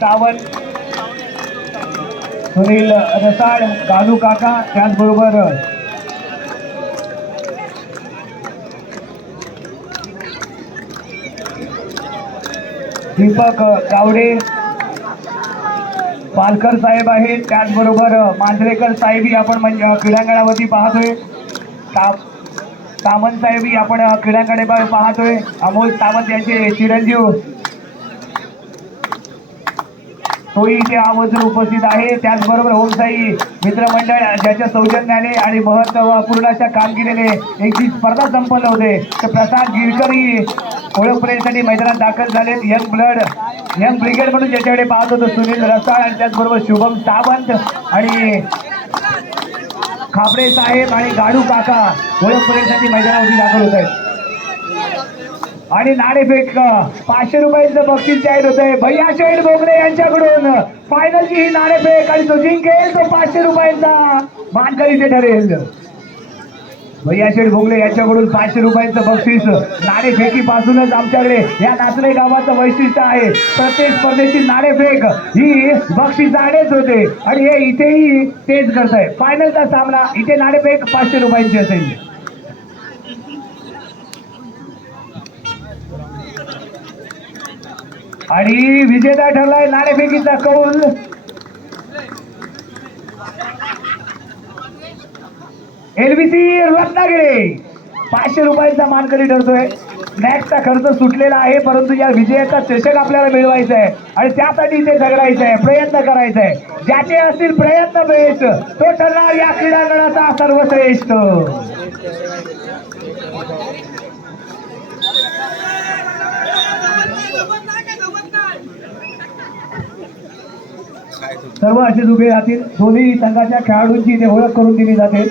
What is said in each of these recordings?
सावंत, सुनील रसाळ, कालू काका, त्याचबरोबर दीपक गावडे, पालकर साहेब आहेत, त्याचबरोबर मांजरेकर साहेबही आपण क्रीडांगणावरती पाहतोय, सामंत साहेबही आपण क्रीडांगणे पाहतोय, अमोल सावंत यांचे चिरंजीव तोही इथे आवर्जून उपस्थित आहे. त्याचबरोबर होमसाई मित्रमंडळ ज्याच्या सौजन्याने आणि महत्वपूर्ण अशा कामगिरीने एक जी स्पर्धा संपन्न होते तर प्रसाद गिरकरही ओळख परेडसाठी मैदानात दाखल झालेत. यंग ब्रिगेड म्हणून ज्याच्याकडे पाहत होतो सुनील रसाळ आणि त्याचबरोबर शुभम सावंत आणि खापरे साहेब आणि गाडू काका ओळख परेडसाठी मैदानावरती दाखल होत आहेत. आणि नाणेफेक 500 रुपयांचं बक्षीस जाहीर होत आहे. भैया शेठ बोगले यांच्याकडून फायनलची ही नाणेफेक आणि तो जिंकेल तो 500 रुपयांचा मानकरी ते ठरेल. भैया शेठ भोगले यांच्याकडून 500 रुपयांचं बक्षीस. नाणेफेकीपासूनच आमच्याकडे या नाचणे गावाचं वैशिष्ट्य आहे. प्रत्येक स्पर्धेची नाणेफेक ही बक्षिसानेच होते आणि हे इथेही तेच करत आहे. फायनलचा सामना इथे नाणेफेक 500 रुपयांची असेल. आणि विजेता ठरलाय नाणेफेकीचा कौल एलबीसी रत्नागिरी. 500 रुपयांचा मानकरी ठरतोय. मॅचचा खर्च सुटलेला आहे परंतु या विजयाचा चषक आपल्याला मिळवायचा आहे आणि त्यासाठी ते झगडायचं आहे, प्रयत्न करायचा आहे. ज्याचे असतील प्रयत्न बेस्ट तो ठरणार या क्रीडांगणाचा सर्वश्रेष्ठ. सर्व असेच उभे राहतील. दोन्ही संघाच्या खेळाडूंची इथे ओळख करून दिली जाते.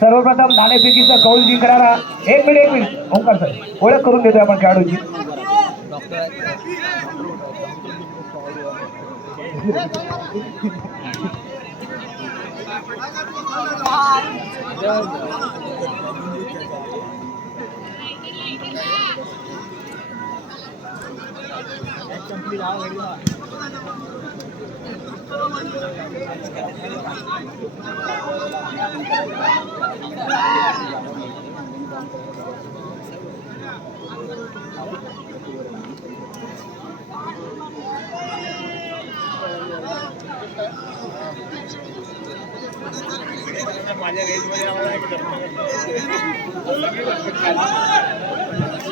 सर्वप्रथम नाणेफेकीचा कौल जिंकणारा एक मिनिट ओंकार सर ओळख करून देतोय आपण खेळाडूंची.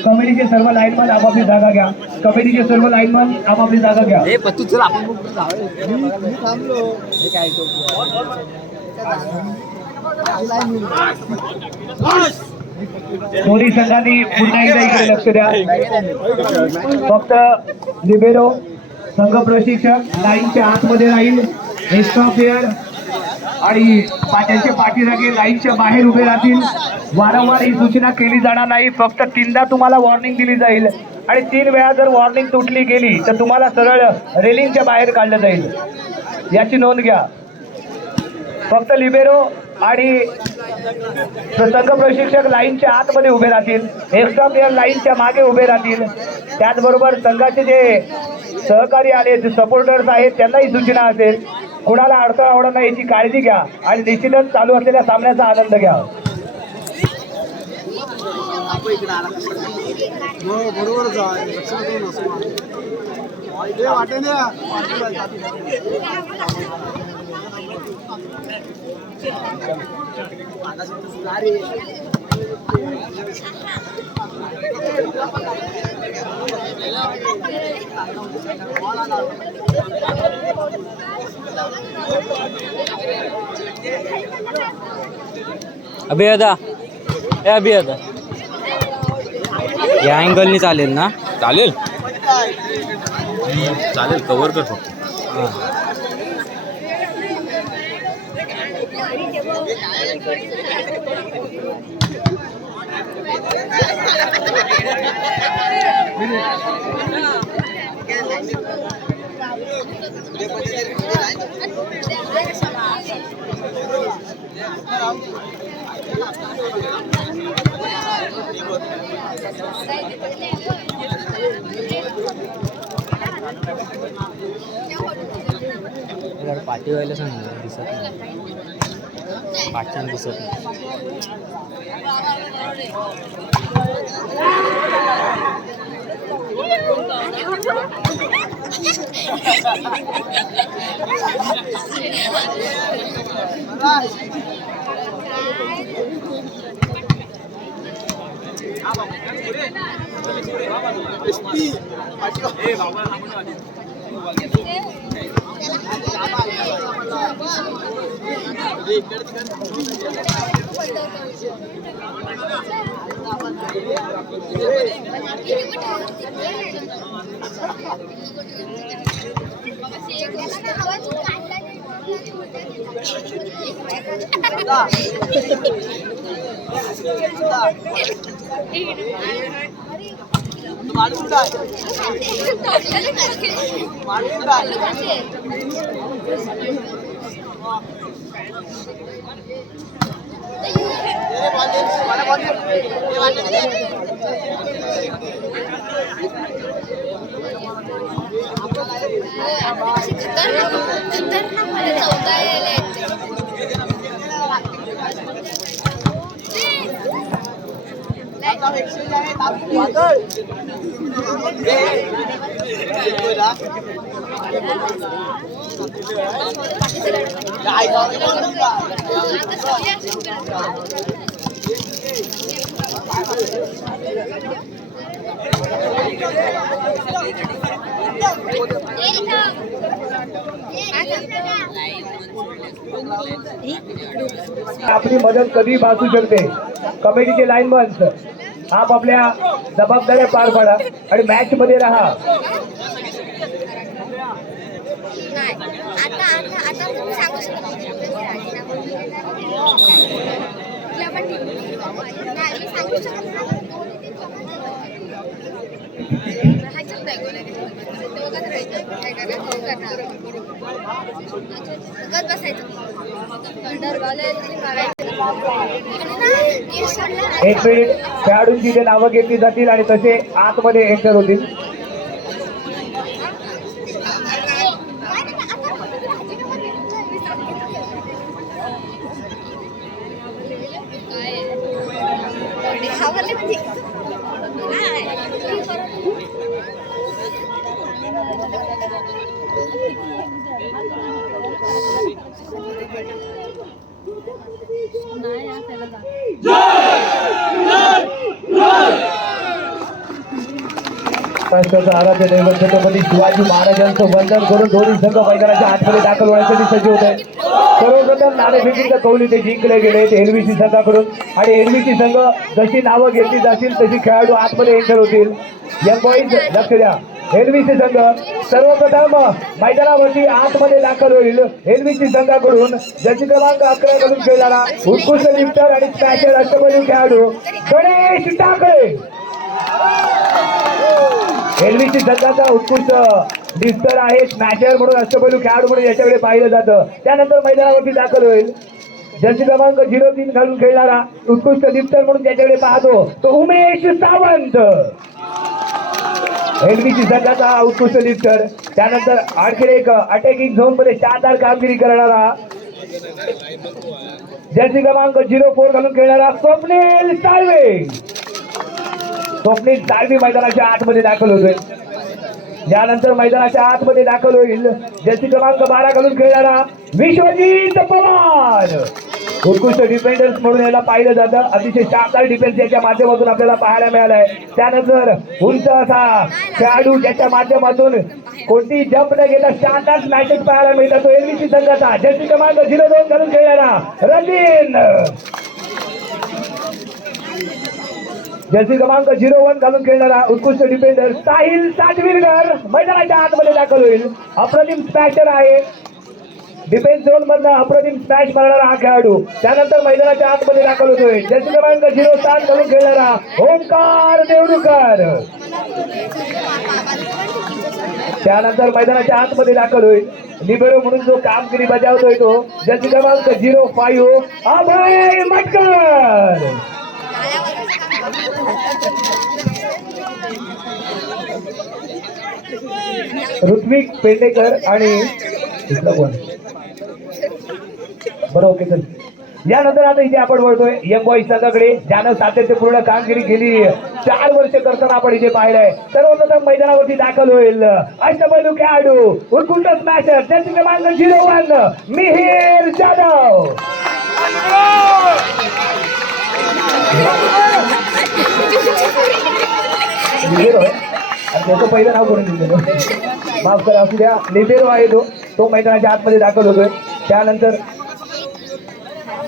कमिटीचे सर्व लाईनमन आपापली जागा घ्या. कमिटीचे सर्व लाईनमन आपापली जागा घ्या. दोन्ही संघांनी पुन्हा एकदा इकडे लक्ष द्या. फक्त लिबेरो संघ प्रशिक्षक लाईनच्या आतमध्ये राहील. एक्स्ट्रा प्लेयर आणि त्यांच्या पाठीराखे लाईनच्या बाहेर उभे राहतील. वारंवार ही सूचना केली जाणार नाही. फक्त 3दा तुम्हाला वॉर्निंग दिली जाईल आणि 3 वेळा जर वॉर्निंग तुटली गेली तर तुम्हाला सरळ रेलिंगच्या बाहेर काढलं जाईल. याची नोंद घ्या. फक्त लिबेरो आणि संघ प्रशिक्षक लाईनच्या आतमध्ये उभे राहतील. एक्स्ट्रा प्लेयर लाईनच्या मागे उभे राहतील. त्याचबरोबर संघाचे जे सहकारी आले जे सपोर्टर्स आहेत त्यांनाही सूचना असेल कुणाला अडथळा होणार नाही याची काळजी घ्या आणि निश्चितच चालू असलेल्या सामन्याचा आनंद घ्या. अभि आता या अँगलनी चालेल ना? चालेल चालेल कव्हर कर फक्त. जर पाठी व्हायला सांग दिसत नाही पाठच्यान दिसत नाही आपली मदत कधी भासू शकते. कमिटीचे लाईनमन्स आपापल्या जबाबदाऱ्या पार पाडा आणि मॅच मध्ये राहा. एक मिनिट, खेळाडूंची जे नावं घेतली जातील आणि तसे आतमध्ये एंटर होतील. राष्ट्राचा आराध्य दैवत छत्रपती शिवाजी महाराजांचं वंदन करून दोन्ही संघ मैदानाच्या आतमध्ये दाखल होण्यासाठी सज्ज होत आहे. सर्वप्रथम नाणेफेकीचं कौल ते जिंकले गेले एलबीसी संघाकडून आणि एलबीसी संघ जशी नावं घेतली जातील तशी खेळाडू आतमध्ये एंटर होतील. यंग बॉईज लक्ष द्या. एलबीसी संघ सर्वप्रथम मैदानावरती आतमध्ये दाखल होईल. एलबीसी संघाकडून जर्सी क्रमांक 11 कडून खेळणारा उत्कृष्ट लिफ्टर आणि स्मॅशर अष्टपैलू खेळाडू गणेश टाकळे. एलबीसी संघाचा उत्कृष्ट लिफ्टर आहे, स्मॅशर म्हणून अष्टपैलू खेळाडू म्हणून याच्याकडे पाहिलं जातं. त्यानंतर मैदानावरती दाखल होईल जर्सी क्रमांक 03 घालून खेळणारा उत्कृष्ट लिफ्टर म्हणून त्याच्याकडे पाहतो तो उमेश सावंत. एलबीसी संघाचा उत्कृष्ट लिफ्टर. त्यानंतर आणखी एक अटॅकिंग झोन मध्ये शानदार कामगिरी करणारा जर्सी क्रमांक 04 घालून खेळणारा स्वप्नील साळवे. स्वप्नील साळवी मैदानाच्या आतमध्ये दाखल होतोय. यानंतर मैदानाच्या आतमध्ये दाखल होईल जर्सी क्रमांक 12 घालून खेळणारा विश्वजित पवार. उत्कृष्ट डिफेंडर्स म्हणून याला पाहिलं जातं. अतिशय शानदार डिफेन्स याच्या माध्यमातून आपल्याला पाहायला मिळालाय. त्यानंतर उंच असा खेळाडू ज्याच्या माध्यमातून कोणती जंप न घेता शानदार मॅचेस पाहायला मिळतात तो एलबीसी संघाचा जर्सी क्रमांक 02 घालून खेळणारा रंजीन. जर्सी क्रमांक 01 घालून खेळणारा उत्कृष्ट डिफेंडर साहिल सातवीरकर मैदानाच्या आतमध्ये दाखल होईल. अप्रतिम स्मॅशर आहे. डिफेन्स झोन मधला अप्रतिम स्मॅश मारणारा हा खेळाडू. त्यानंतर मैदानाच्या आतमध्ये दाखल होतोय जर्सी क्रमांक 07 घालून खेळणारा ओंकार देवडूकर. त्यानंतर मैदानाच्या आतमध्ये दाखल होईल लिबेरो म्हणून जो कामगिरी बजावतोय तो जर्सी क्रमांक 05 अभय मटकर. ऋत्विक पेंडेकर आणि इथलं कोण बरं ओके चल. यानंतर आता इथे आपण बोलतोय यंग बॉईज संघाकडे ज्यानं सातत्यपूर्ण कामगिरी केली 4 वर्ष करताना आपण इथे पाहिलंय. सर्वप्रथम मैदानावरती दाखल होईल अष्टपैलू खेळाडू उत्कृष्ट स्मॅशर त्यांचे क्रमांक 01 मिहिर जाधव. त्याचं पहिलं नाव करून दिलेलं माफ करा असू द्या. लिबेरो आहे तो मैदानाच्या आतमध्ये दाखल होतोय. त्यानंतर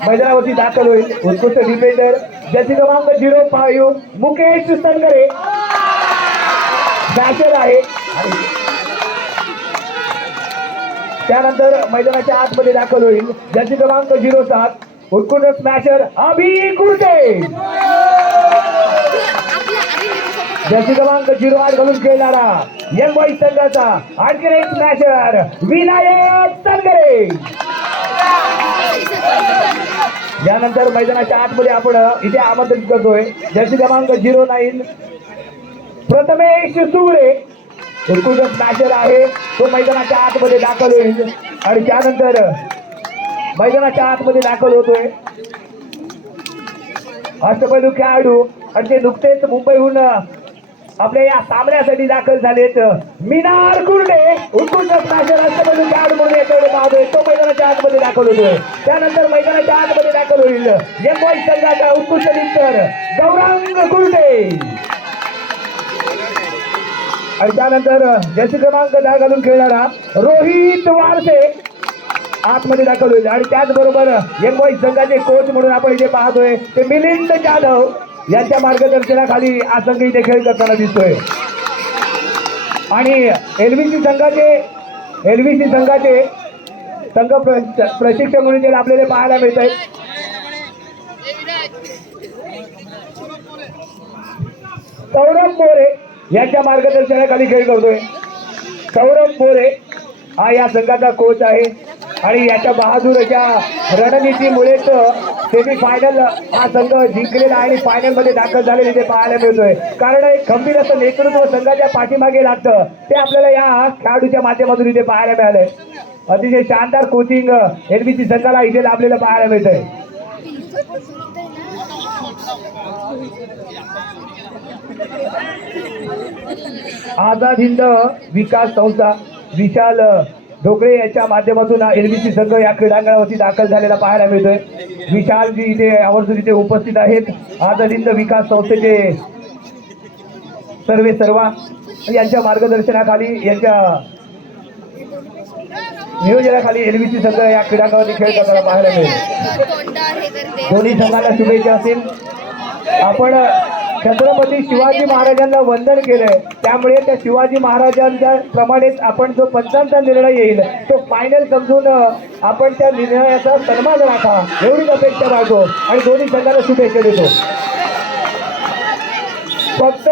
मैदानावरती दाखल होईल उत्कृष्ट डिफेंडर ज्याचे क्रमांक 05 मुकेश सनगरे बॅचर आहे. त्यानंतर मैदानाच्या आतमध्ये दाखल होईल ज्याचे क्रमांक 07 उत्कृष्ट स्मॅशर अभि कुर्ते. ज्याचे क्रमांक 08 घालून खेळणारा यंग बॉईज संघाचा आणखी एक स्मॅशर विनायक सनगरे. यानंतर मैदानाच्या आतमध्ये आपण इथे आमंत्रित करतोय ज्याचे क्रमांक 09 प्रथमेश सुरे उत्कृष्ट स्मॅशर आहे. तो मैदानाच्या आतमध्ये दाखल होईल आणि त्यानंतर मैदानाच्या आतमध्ये दाखल होतोय अष्टपैलू खेळाडू आणि ते नुकतेच मुंबईहून आपल्या या सामन्यासाठी दाखल झालेत मिनार कुर्डे उत्कृष्ट स्मॅशर अष्टपैलू खेळाडू म्हणून याच्याकडे पाहतोय. तो मैदानाच्या आतमध्ये दाखल होतोय. त्यानंतर मैदानाच्या आतमध्ये दाखल होईल यंग बॉईज संघाचा उत्कृष्ट लिफ्टर गौरांग कुर्डे आणि त्यानंतर ज्याचे क्रमांक 10 घालून खेळणारा रोहित वारसे आतमध्ये दाखल होईल. आणि त्याचबरोबर यंग बॉईज संघाचे कोच म्हणून आपण इथे पाहतोय ते मिलिंद जाधव यांच्या मार्गदर्शनाखाली हा संघ इथे खेळ करताना दिसतोय. आणि एलव्हीसी संघाचे संघ प्रशिक्षक म्हणून इथे आपल्याला पाहायला मिळत आहेत. सौरभ मोरे यांच्या मार्गदर्शनाखाली खेळ करतोय. सौरभ मोरे हा या संघाचा कोच आहे आणि याच्या बहादूर अशा रणनीतीमुळेच सेमीफायनल हा संघ जिंकलेला आहे आणि फायनल मध्ये दाखल झालेले ते पाहायला मिळतोय. कारण एक खंबीर असं नेतृत्व संघाच्या पाठीमागे लागतं ते आपल्याला या खेळाडूच्या माध्यमातून इथे पाहायला मिळालंय. अतिशय शानदार कोचिंग एलबीसी संघाला इथे आपल्याला पाहायला मिळतंय. आझाद हिंद विकास संस्था विशाल ढोकळे यांच्या माध्यमातून एलबीसी संघ या क्रीडांगणावरती दाखल झालेला पाहायला मिळतोय. विशालजी इथे आवर्जून इथे उपस्थित आहेत. आझाद हिंद विकास संस्थेचे सर्वा यांच्या मार्गदर्शनाखाली यांच्या नियोजनाखाली एलबीसी संघ या क्रीडांगणावरती खेळ करताना पाहायला मिळेल. दोन्ही संघांना शुभेच्छा असतील. आपण छत्रपती शिवाजी महाराजांना वंदन केलंय त्यामुळे त्या शिवाजी महाराजांच्या प्रमाणेच आपण जो पंचांचा निर्णय येईल तो फायनल समजून आपण त्या निर्णयाचा सन्मान राखा एवढीच अपेक्षा राखतो आणि दोन्ही संघांना शुभेच्छा देतो. फक्त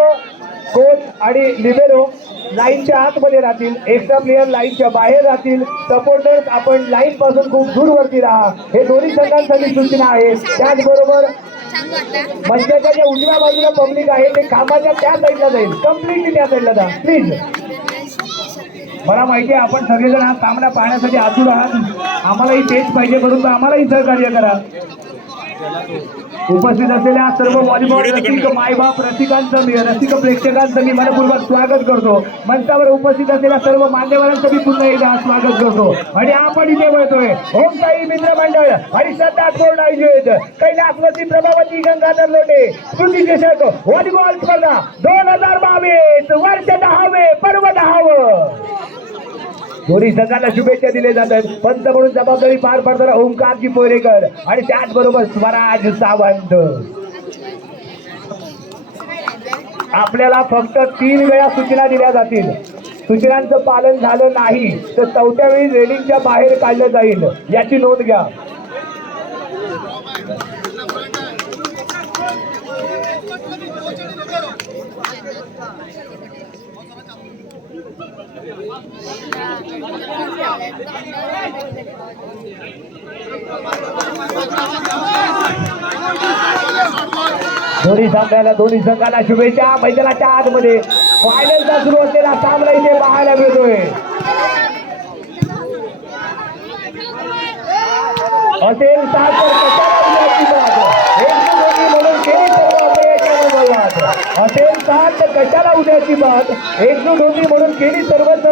कोच आणि लिबेरो लाईनच्या आतमध्ये राहतील. एक्स्ट्रा प्लेयर लाईनच्या बाहेर राहतील. सपोर्टर्स आपण लाईन पासून खूप दूरवरती राहा हे दोन्ही संघांसाठी सूचना आहे. त्याचबरोबर मंचाच्या ज्या उजव्या बाजूला पब्लिक आहे ते खांबाच्या त्या साईडला जाईल. कम्प्लिटली त्या साईडला जा प्लीज. मला माहिती आहे आपण सगळेजण हा सामना पाहण्यासाठी आतुर आहात. आम्हालाही तेच पाहिजे परंतु आम्हालाही सहकार्य करा. उपस्थित असलेल्या सर्व व्हॉलीबॉल रसिक मायबाप रसिक प्रेक्षकांचं मी मनपूर्वक स्वागत करतो. मंचावर उपस्थित असलेल्या सर्व मान्यवरांचं मी पुन्हा एकदा स्वागत करतो. आणि आपण इथे बोलतोय ओम साई मित्र मंडळ आणि श्रद्धा स्पोर्ट आयोजित कैलासवती प्रभावती गंगाधर लोटे स्मृती चषक व्हॉलीबॉल स्पर्धा 2022 वर्ष 10वे पर्व 10व. दोन्ही संघांना शुभेच्छा दिले जातात. पंत म्हणून जबाबदारी पार पाडताना ओंकारजी पोरेकर आणि त्याचबरोबर स्वराज सावंत. आपल्याला फक्त 3 वेळा सूचना दिल्या जातील. सूचनांचं पालन झालं नाही तर 4थ्या वेळी रेलिंगच्या बाहेर काढलं जाईल याची नोंद घ्या. दोन्ही संघाला शुभेच्छा. मैदानाच्या आतमध्ये फायनलचा सुरू असलेला सामना इथे पाहायला मिळतोय. असेल सात तर कशाला उद्याची बात एक दोन्ही म्हणून केली सर्व अपयशाने बोललात. असेल सात तर कशाला उद्याची बात एकजूट होती म्हणून केली सर्वच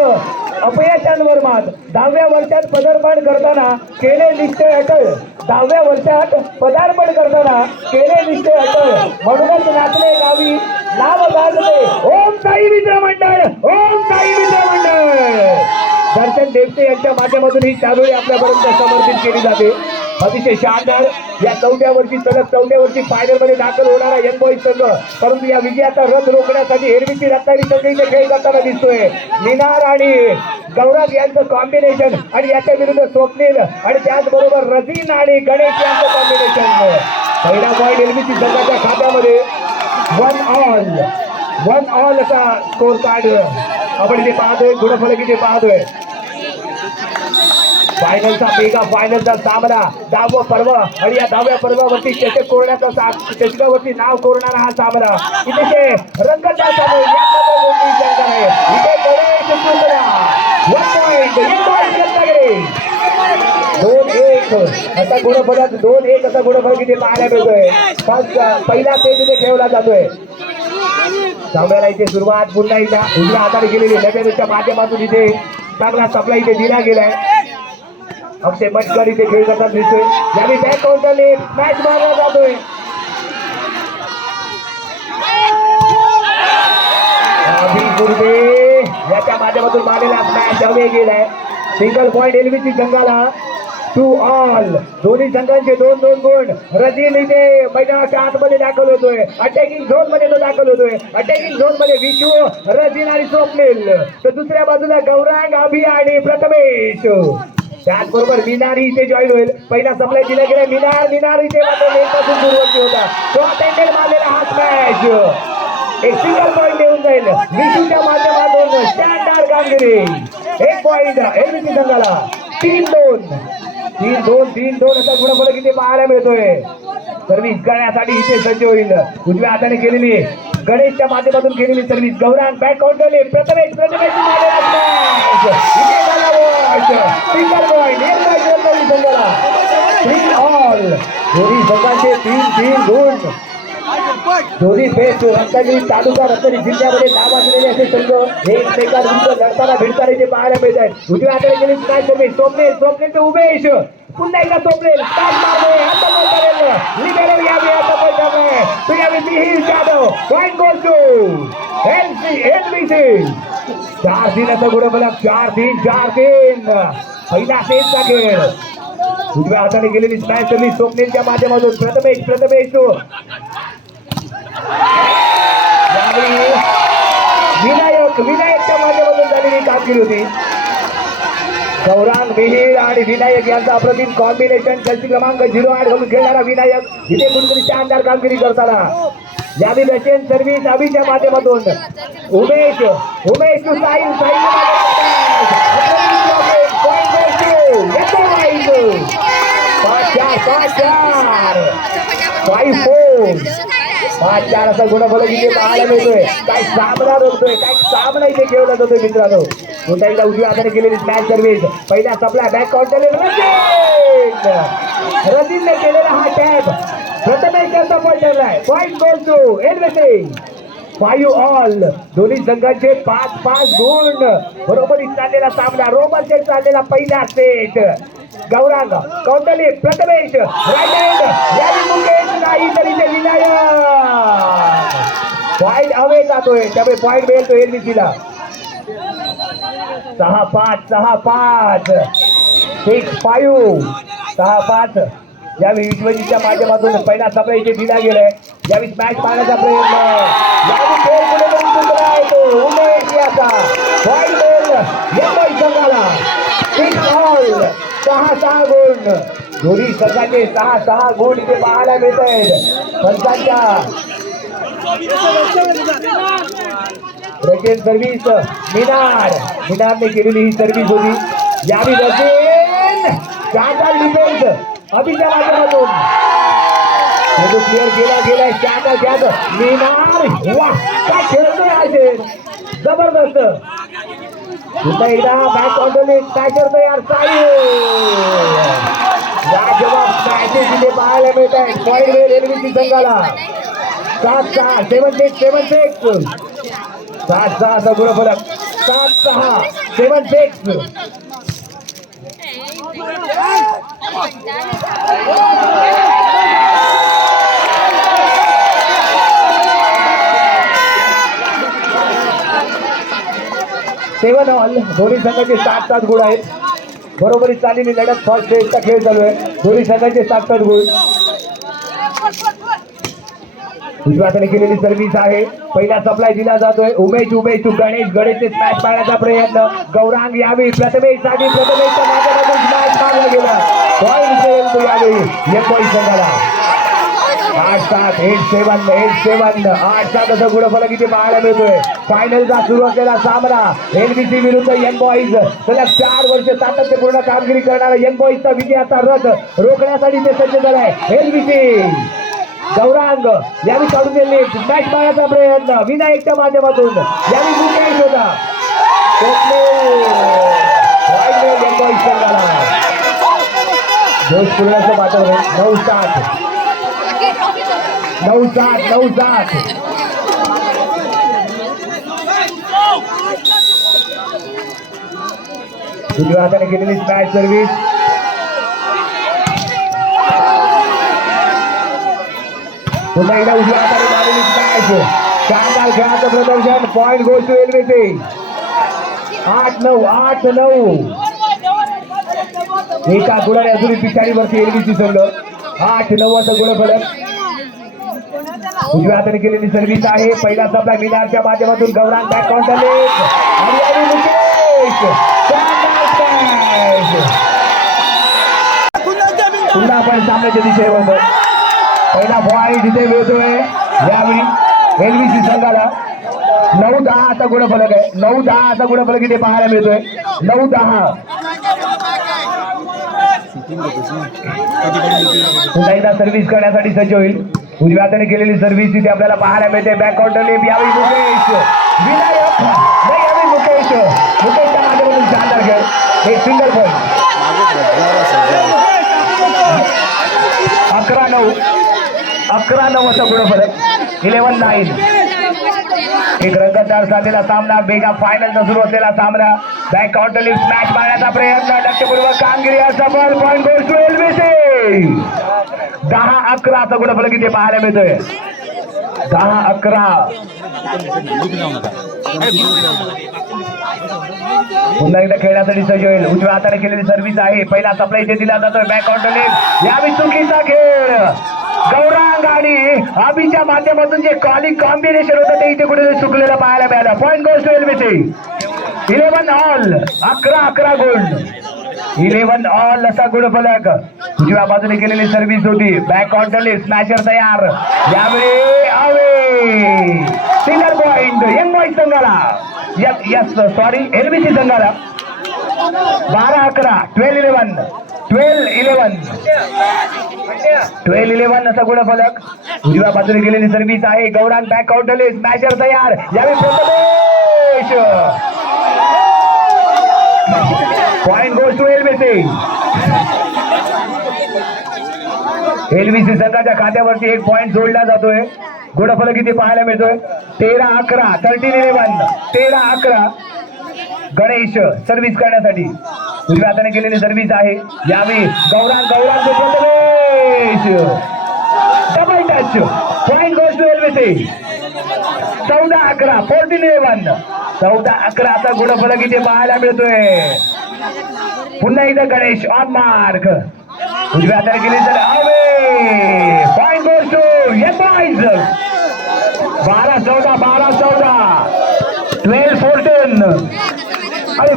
अपयशांवर मात. 10व्या वर्षात पदार्पण करताना केले निश्चय अटळ. 10व्या वर्षात पदार्पण करताना केले निश्चय अटळ. म्हणूनच नाचले गावी नाव गाजले ओम साई मित्र मंडळ. ओम साई मित्र मंडळ. दर्शन देवते यांच्या माध्यमातून ही चारोळी आपल्यापर्यंत समर्पित केली जाते. अतिशय शानदार या 4थ्या वर्षी सलग 4थ्या वर्षी फायनल मध्ये दाखल होणारा यंग बॉईज संघ, परंतु या विजयाचा रथ रोखण्यासाठी एरवीची रत्नागिरी संघ इथे खेळ करताना दिसतोय. मिनार आणि गौरव यांचं कॉम्बिनेशन आणि याच्या विरुद्ध स्वप्नील आणि त्याचबरोबर रजीन आणि गणेश यांचं कॉम्बिनेशन. पहिला पॉईंट एरवीची संघाच्या खात्यामध्ये 1 ऑल असा स्कोर कार्ड आपण इथे पाहतोय. गुणफलक इथे पाहतोय. फायनलचा मेगा फायनलचा सामना 10वं पर्व आणि या 10व्या पर्वावरती चषक कोरण्याचा चषकावरती नाव कोरणारा हा सामना इथे रंगतदार सामना यामध्ये मोठी शंका नाही. इथे गणेश सुंदरा 1 पॉइंट 2-1 असा गुणफलक 2-1 असा गुणफलक इथे पाहायला मिळतोय. पहिला सेट इथे खेळवला जातोय. सामन्याला इथे सुरुवात पुन्हा एकदा उजव्या हाताने केलेली नजरेच्या माध्यमातून इथे चांगला सप्लाय इथे दिला गेलाय. अक्षय मटकर इथे खेळ करताना दिसतोय. यावेळी बॅक काउंटरने मॅच मारला जातोय. याच्या माध्यमातून मारलेला मॅच अवे गेलाय. सिंगल पॉइंट एलवीसी संघाला 2 ऑल. दोन्ही संघांचे 2-2 गुण. रजीन इथे मैदानाच्या आतमध्ये दाखल होतोय. अटॅकिंग झोन मध्ये तो दाखल होतोय. अटॅकिंग झोन मध्ये विशू, रजीन आणि स्वप्नील. तर दुसऱ्या बाजूला गौरांग, अभि आणि प्रथमेश. त्याचबरोबर मिनारी इथे जॉईन होईल. पहिला सप्लाय दिला गेला मिनार इथे मात्र नेमपासून दूरवर्ती होता. तो अटेंडेड मारलेला हाच मॅच एक सिंगल पॉईंट देऊन जाईल. विशूच्या माध्यमातून शानदार कामगिरी. 1 पॉईंट एलवीसी संघाला. 3-2 असा गुणफलक इथे पाहायला मिळतोय. सर्व्हिस करण्यासाठी इथे सज्ज होईल. उजव्या हाताने केलेली गणेशच्या माध्यमातून केलेली सर्व्हिस. गौरांग बॅक काउंटरले प्रथमेश सिंगल पॉईंट 1 संघाला. 3 ऑल. दोन्ही संघांचे 3 गुण. दोन्ही बेस्ट रत्नागिरी तालुका रत्नागिरी जिल्ह्यामध्ये नाव असलेले असे संघ एकमेकांविरुद्ध लढताना भिडताना इथे पाहायला मिळत आहेत. उजव्या हाताने गेली काय स्वप्नील ते उमेश. पुन्हा एकदा स्वप्नील पॉईंट गोल टू एलवीसी. 4-3 असा गुणफलक. 4-3. पहिला सेटचा खेळ. उजव्या हाताने गेलेली स्मॅश सर्व्हिस स्वप्नीलच्या माध्यमातून प्रथमेश विनायकच्या माध्यमातून झालेली कामगिरी होती. गौरांग, मिहिर आणि विनायक यांचा अप्रतिम कॉम्बिनेशन. जर्सी क्रमांक 08 घालून खेळणारा विनायक इथे कुठेतरी शानदार कामगिरी करताना. यावेळी रशियन सर्व्हिस अभिच्या माध्यमातून उमेश टू साहिल 5-4 असा गुणफलक इथे पाहायला मिळतोय. काय सामना रंगतोय. काय सामना इथे खेळला जातोय मित्रांनो. पुन्हा एकदा उजव्या हाताने केलेली स्मॅश सर्व्हिस. पहिला सप्लाय बॅक काउंटरले रजीनने केलेला हा टॅप. प्रथमेश यांचा पॉईंट ठरलाय. Point goes to LVC. 5 all. दोन्ही संघांचे 5 गुण. बरोबरीत चाललेला सामना. रोमनचे चाललेला पहिला सेट. गौरांग कौंडले प्रथमेश राईट हँड यावी मुकेश नाही तरी ते विनायक. पॉईंट अवे जातोय त्यामुळे पॉईंट मिळतो एलबीसीला. 6-5 6-5 6-5. यावेळी विश्वजीतच्या माध्यमातून पहिला सप्लाय इथे दिला गेलाय. यावेळी मॅच पाहण्याचा प्रयत्न. यावेळी खेळ कुठेतरी चुकला आहे तो उमेश याचा. पॉईंट येतोय संघाला. 6 ऑल. 6 गुण. दोन्ही संघाचे 6 गुण इथे पाहायला मिळत आहेत. पंचांच्या रशियन सर्व्हिस मिनारने केलेली ही सर्व्हिस होती. यावेळी रशियन शानदार डिफेन्स अभिच्या माध्यमातून क्लिअर केला गेलाय. शानदार मिनार वा काय खेळतोय पाहिजे जबरदस्त पुन्हा एकदा बॅक ऑर्डरने स्मॅशर तयार लाजवाब स्मॅशेस इथे पाहायला मिळत आहेत पॉईंट वेळ एलबीसी संघाला 7-6 7-6 7-6 असा गुणफलक 7-6 7-6 7 ऑल दोन्ही संघाचे 7-7 गुण आहेत बरोबरी चाललेली लढत फर्स्ट स्टेजचा खेळ चालू आहे दोन्ही संघाचे 7-7 गुण उजव्या हाताने केलेली सर्व्हिस आहे पहिला सप्लाय दिला जातोय उमेश टू गणेशचे स्मॅश मारण्याचा प्रयत्न गौरांग यावेळी प्रथमेशच्या माध्यमातून स्मॅश मारला गेला पॉईंट मिळेल तो यावेळी यंबॉई संघाला 8-7 8-7 8-7 असं गुणफलक इथे पाहायला मिळतोय फायनलचा सुरू असलेला सामना एलबीसी विरुद्ध यंग बॉईज सलग 4 वर्ष सातत्यपूर्ण कामगिरी करणारा यंग बॉईजचा विजयाचा रथ रोखण्यासाठी ते सज्ज झालाय एलबीसी गौरांग यावेळी काढून दिले स्मॅश मारण्याचा प्रयत्न विनायकच्या माध्यमातून यावेळी मुकेश होता यंग बॉईज संघाला जोशपूर्णाचं वातावरण 9-7 उजव्या हाताने केलेली स्मॅश सर्व्हिस पुन्हा एकदा उजव्या हाताने मारलेली स्मॅश शानदार खेळाचं प्रदर्शन पॉईंट गोल टू एलबीसी 8-9 एका गुणाने अजूनही पिछाडीवरती एलबीसी संघ 8-9 असं गुणफलक उजव्या हाताने केलेली सर्व्हिस आहे पहिला सप्लाय मिनारच्या माध्यमातून गौरांग बॅक काउंटर आणि मुकेश पुन्हा आपण सामन्याच्या दिशेवर पहिला पॉईंट इथे मिळतोय यावेळी एलबीसी संघाला 9-10 असा गुणफलक आहे 9-10 असा गुणफलक इथे पाहायला मिळतोय 9-10 पुन्हा एकदा सर्व्हिस करण्यासाठी सज्ज होईल उजव्या हाताने केलेली सर्व्हिस इथे आपल्याला पाहायला मिळते बॅक काउंटर लेप यावेळी मुकेश विनायक यावेळी मुकेशच्या माध्यमातून शानदार खेळ एक सिंगल पॉईंट 11-9 असा गुणफलक 11-9 एक रंगतदार झालेला सामना मेगा फायनलचा सुरू असलेला सामना बॅक काउंटर लिफ्ट स्मॅश मारण्याचा प्रयत्न लक्ष्यपूर्वक कामगिरी असफल पॉईंट गोल्स टू एलबीसी 10-11 असा गुणफलक इथे पाहायला मिळतोय 10-11 पुन्हा एकदा खेळण्यासाठी सज्ज होईल उजव्या हाताने केलेली सर्व्हिस आहे पहिला सप्लाय इथे दिला जातोय बॅक काउंटर लिफ्ट यावेळी चुकीचा खेळ गौरांग आणि अभिच्या माध्यमातून जे कॉम्बिनेशन होतं ते इथे कुठे चुकलेलं पाहायला मिळालं point goals to LBC 11 all 11 गुण 11 ऑल असा गुणफलक उजव्या बाजूने केलेली सर्व्हिस होती बॅक काउंटर स्मॅशर तयार यावेळी away single point young boys संघाला यस सॉरी एलबीसी संघाला 12-11 12-11 असा गुणफलक उजव्या बाजूने गेलेली सर्व्हिस आहे गौरांग बॅक काउंटर स्मॅशर तयार यावेळी Prathamesh point goals to LBC संघाच्या खात्यावरती एक पॉइंट जोडला जातोय गुणफलक इथे पाहायला मिळतोय 13-11 13-11 गणेश सर्व्हिस करण्यासाठी उजव्या हाताने केलेली सर्व्हिस आहे यावेळी Gaurang Prathamesh double touch point goals to LBC 14-11 14-11 असा गुणफलक इथे पाहायला मिळतोय पुन्हा एकदा गणेश ऑन मार्क उजव्या हाताने केली तर away point goals to young boys 12-14 12-14 अरे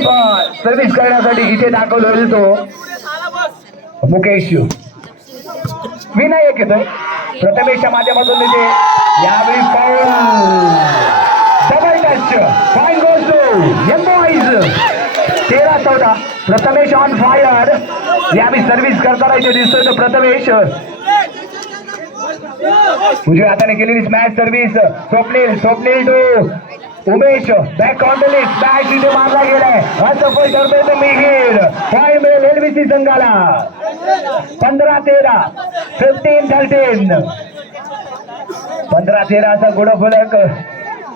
सर्व्हिस करण्यासाठी इथे दाखवलं होईल तो मुकेश विनायक येतोय प्रथमेशच्या माध्यमातून इथे यावेळी double touch point goals to young boys 13-14 Prathamesh on fire यावेळी सर्व्हिस करताना इथे दिसतोय तो प्रथमेश उजव्या हाताने केलेली smash service Swapnil to Umesh back on the list bat इथे मारला गेलाय असफल ठरतोय तो मिहिर पॉइंट मिळेल एलबीसी संघाला 15-13 15-13 15-13 असा गुणफलक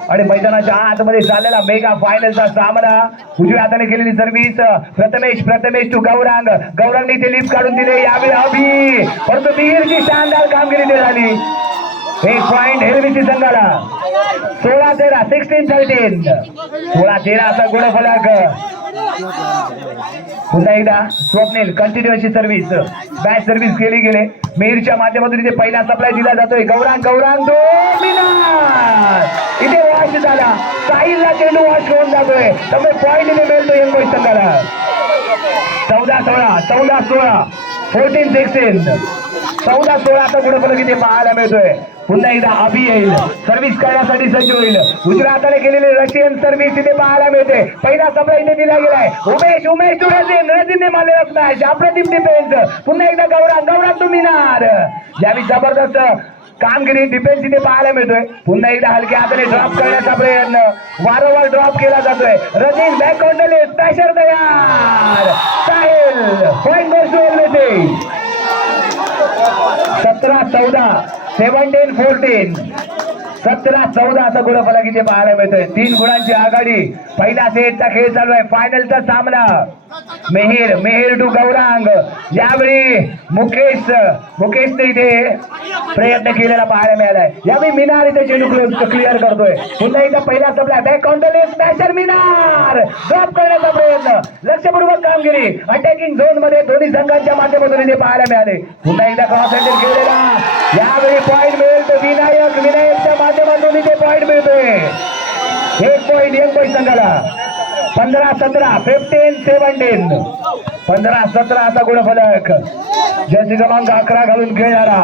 आणि मैदानाच्या आतमध्ये चाललेला मेगा फायनलचा सामना उजव्या हाताने केलेली सर्व्हिस प्रथमेश टू गौरांगने ते लिफ्ट काढून दिले यावेळी अभि परंतु मिहिरची शानदार कामगिरी ते झाली 1 पॉइंट एलबीसी संघाला 16-13 16-13 16-13 असा गुणफलक पुन्हा एकदा स्वप्नील कंटिन्यू अशी सर्व्हिस बॅट सर्व्हिस केली गेले मिहिरच्या माध्यमातून इथे पहिला सप्लाय दिला जातोय गौरांग इथे वॉश झाला साहिलला चेंडू वॉश करून जातोय त्यामुळे पॉइंट इथे मिळतो यंग बॉईज संघाला 14-16 14-16 14-16 आता गुणफलक इथे पाहायला मिळतोय पुन्हा एकदा अभि येईल सर्व्हिस करण्यासाठी सज्ज होईल उजव्या हाताने केलेली रशियन सर्व्हिस इथे पाहायला मिळते पहिला सप्लाय इथे दिला गेलाय उमेश टू रजीनने मारलेला स्मॅश अप्रतिम डिफेन्स पुन्हा एकदा गौरांग टू मिनार यावेळी जबरदस्त कामगिरी डिफेन्स इथे पाहायला मिळतोय पुन्हा एकदा हलक्या हाताने ड्रॉप करण्याचा प्रयत्न वारंवार ड्रॉप केला जातोय Rajin back on the list smasher तयार Sahil point goes to LBC 17-14 17-14 17-14 असा गुणफलक इथे पाहायला मिळतोय 3 गुणांची आघाडी पहिला सेटचा खेळ चालू आहे फायनलचा सामना मेहिर टू गौरांग यावेळी मुकेशने इथे प्रयत्न केलेला पाहायला मिळालाय यावेळी मिनार इथे चेंडू क्लिअर करतोय पुन्हा एकदा पहिला supply back on the list smasher Minar drop करण्याचा प्रयत्न लक्षपूर्वक कामगिरी अटॅकिंग झोन मध्ये दोन्ही संघांच्या माध्यमातून इथे पाहायला मिळाले पुन्हा एकदा क्रॉस हँडल केलेला यावेळी पॉइंट मिळेल तो विनायकच्या माध्यमातून इथे पॉइंट मिळतोय 1 पॉइंट यंग बॉईज संघाला 15-17 15-17 15-17 असा गुणफलक जर्सी क्रमांक 11 घालून खेळणारा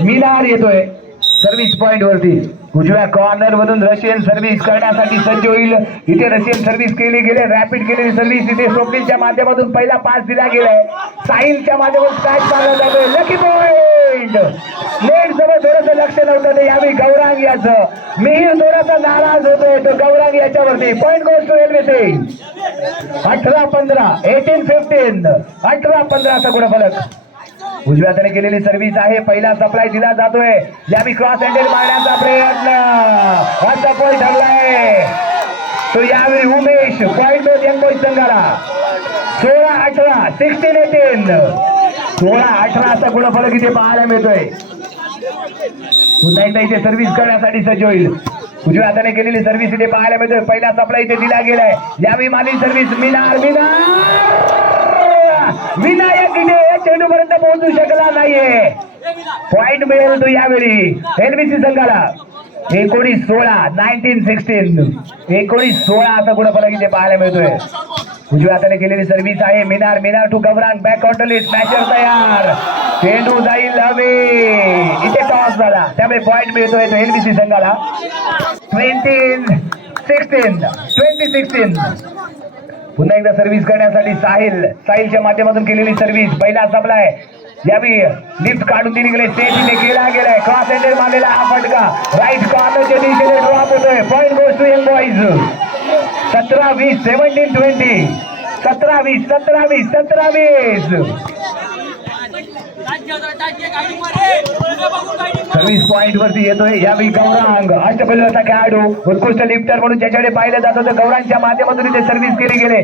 मिनार येतोय सर्व्हिस पॉइंट वरती उजव्या कॉर्नर मधून रशियन सर्व्हिस करण्यासाठी सज्ज होईल इथे रशियन सर्व्हिस केली गेले रॅपिड केलेली सर्व्हिस इथे स्वप्नीलच्या माध्यमातून पहिला पास दिला गेलाय साहिलच्या माध्यमातून स्मॅश मारला जातोय लकी पॉइंट नेट जवळ थोडंसं लक्ष नव्हतं ते यावेळी गौरांग याचं मिहिर थोडासा नाराज होतोय तो गौरांग याच्यावरती पॉइंट गोस टू एलबीसी 18-15 18-15 18-15 असा गुणफलक उजव्या हाताने केलेली सर्व्हिस आहे पहिला सप्लाय दिला जातोय यावेळी क्रॉस हँडल मारण्याचा प्रयत्न असा पॉइंट ठरलाय तो यावेळी उमेश पॉइंट यंग बॉईज संघाला 16-18 16-18 16-18 असा गुणफलक इथे पाहायला मिळतोय पुन्हा एकदा इथे सर्व्हिस करण्यासाठी सज्ज होईल उजव्या हाताने केलेली सर्व्हिस इथे पाहायला मिळतोय पहिला सप्लाय इथे दिला गेलाय यावेळी माली सर्व्हिस विनायक इथे चेंडू पर्यंत पोहोचू शकला नाहीये पॉइंट मिळेल तो यावेळी एलबीसी संघाला 19-16 19-16 19-16 असा गुणफलक इथे पाहायला मिळतोय उजव्या हाताने केलेली सर्व्हिस आहे Minar to Gaurang back on the list smasher तयार चेंडू जाईल हवे इथे टॉस झाला त्यामुळे पॉइंट मिळतोय तो एलबीसी संघाला 20-16 पुन्हा एकदा सर्व्हिस करण्यासाठी साहिलच्या माध्यमातून केलेली सर्व्हिस पहिला सप्लाय यावेळी लिफ्ट काढून दिली गेले सेट इथे केला गेलाय क्रॉस हँडल मारलेला हा फटका राईट कॉर्नरच्या दिशेने ड्रॉप होतोय point goes to young boys 17-20 17-20 17-20 17-20 service point वरती येतोय यावेळी गौरांग अष्टपैलूचा खेळाडू उत्कृष्ट लिफ्टर म्हणून ज्याच्याकडे पाहिलं जात होतं गौरांगच्या माध्यमातून इथे सर्व्हिस केली गेले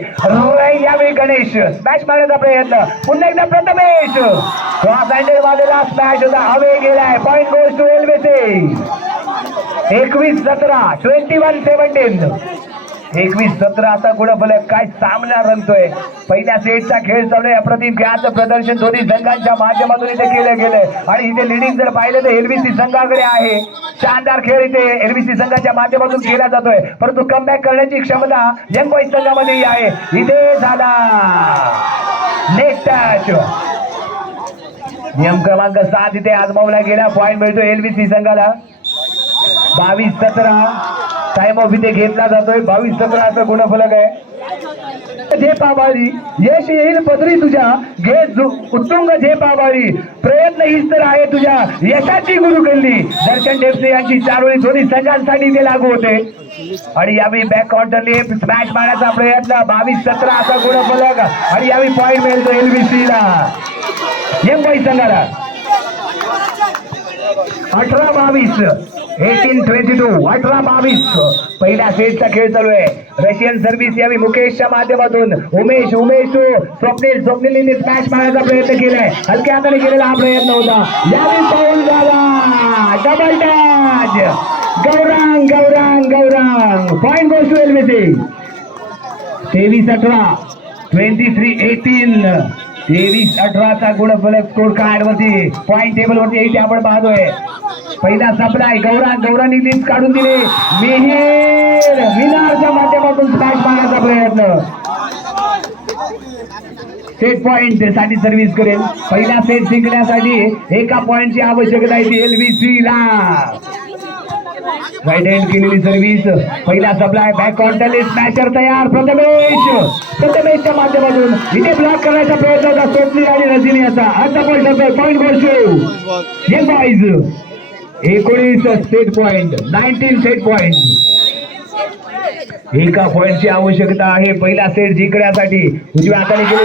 यावेळी गणेश स्मॅश मारण्याचा प्रयत्न पुन्हा एकदा प्रथमेश क्रॉस हँडल मारलेला स्मॅश होता हवे गेलाय पॉइंट गोस टू एलबीसी 21-17 21-17 21-17 असा गुणफलक काय सामना रंगतोय पहिल्या सेटचा खेळ चालू आहे अप्रतिम खेळाचं प्रदर्शन दोन्ही संघांच्या माध्यमातून इथे केलं गेलंय आणि इथे लिडिंग जर पाहिलं तर एलबीसी संघाकडे आहे शानदार खेळ इथे एलबीसी संघाच्या माध्यमातून केला जातोय परंतु कमबॅक करण्याची क्षमता यंग बॉईज संघामध्येही आहे इथे झाला नेट टच नियम क्रमांक 7 इथे आजमावला गेला पॉइंट मिळतो एलबीसी संघाला 22-17 टाइम ऑफ इथे घेतला जातोय 22-17 असा गुणफलक आहे झेपाबाळी यश येईल पदरी तुझ्या घे उत्तुंग झेपाबाळी प्रयत्न हीच तर आहे तुझ्या यशाची गुरु केली दर्शन ढेपसे यांची चारोळी दोन्ही संघांसाठी ते लागू होते आणि यावेळी बॅक काउंटरने स्मॅश मारण्याचा प्रयत्न 22-17 असा गुणफलक आणि यावेळी पॉइंट मिळतो LBC ला मुंबई संघाला 18-22 18-22 18-22 पहिल्या सेटचा खेळ चालू आहे रशियन सर्व्हिस यावी मुकेशच्या माध्यमातून उमेश स्वप्नीलने स्मॅश मारण्याचा प्रयत्न केलाय हलक्या हाताने केलेला हा प्रयत्न होता यावेळी पाऊल झाला double touch Gaurang point goes to LBC 23-18 23-18 23-18 गुणफलक स्कोर कार्ड वरती पॉइंट टेबल वरती इथे आपण पाहतोय पहिला सप्लाय गौरांनी लीड काढून दिले मिहिर विनारच्या माध्यमातून स्मॅश मारण्याचा प्रयत्न सेट पॉइंट साठी सर्व्हिस करेल पहिला सेट जिंकण्यासाठी एका पॉइंटची आवश्यकता आहे LBC ला राईट हँड केलेली सर्व्हिस पहिला सप्लाय बॅक काउंटरले स्मॅशर तयार प्रथमेशच्या माध्यमातून इथे ब्लॉक करण्याचा प्रयत्न होता स्वप्नील आणि रजनी याचा आता पॉइंट गोष्ट हे boys 19 set point 19 set point एका पॉइंटची आवश्यकता आहे पहिला सेट जिंकण्यासाठी उजव्या हाताने केले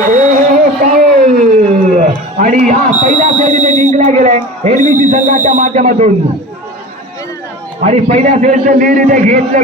आणि या पहिला सेट इथे जिंकला गेलाय LBC संघाच्या माध्यमातून आणि पहिल्या सेटचं लीड इथे घेतलं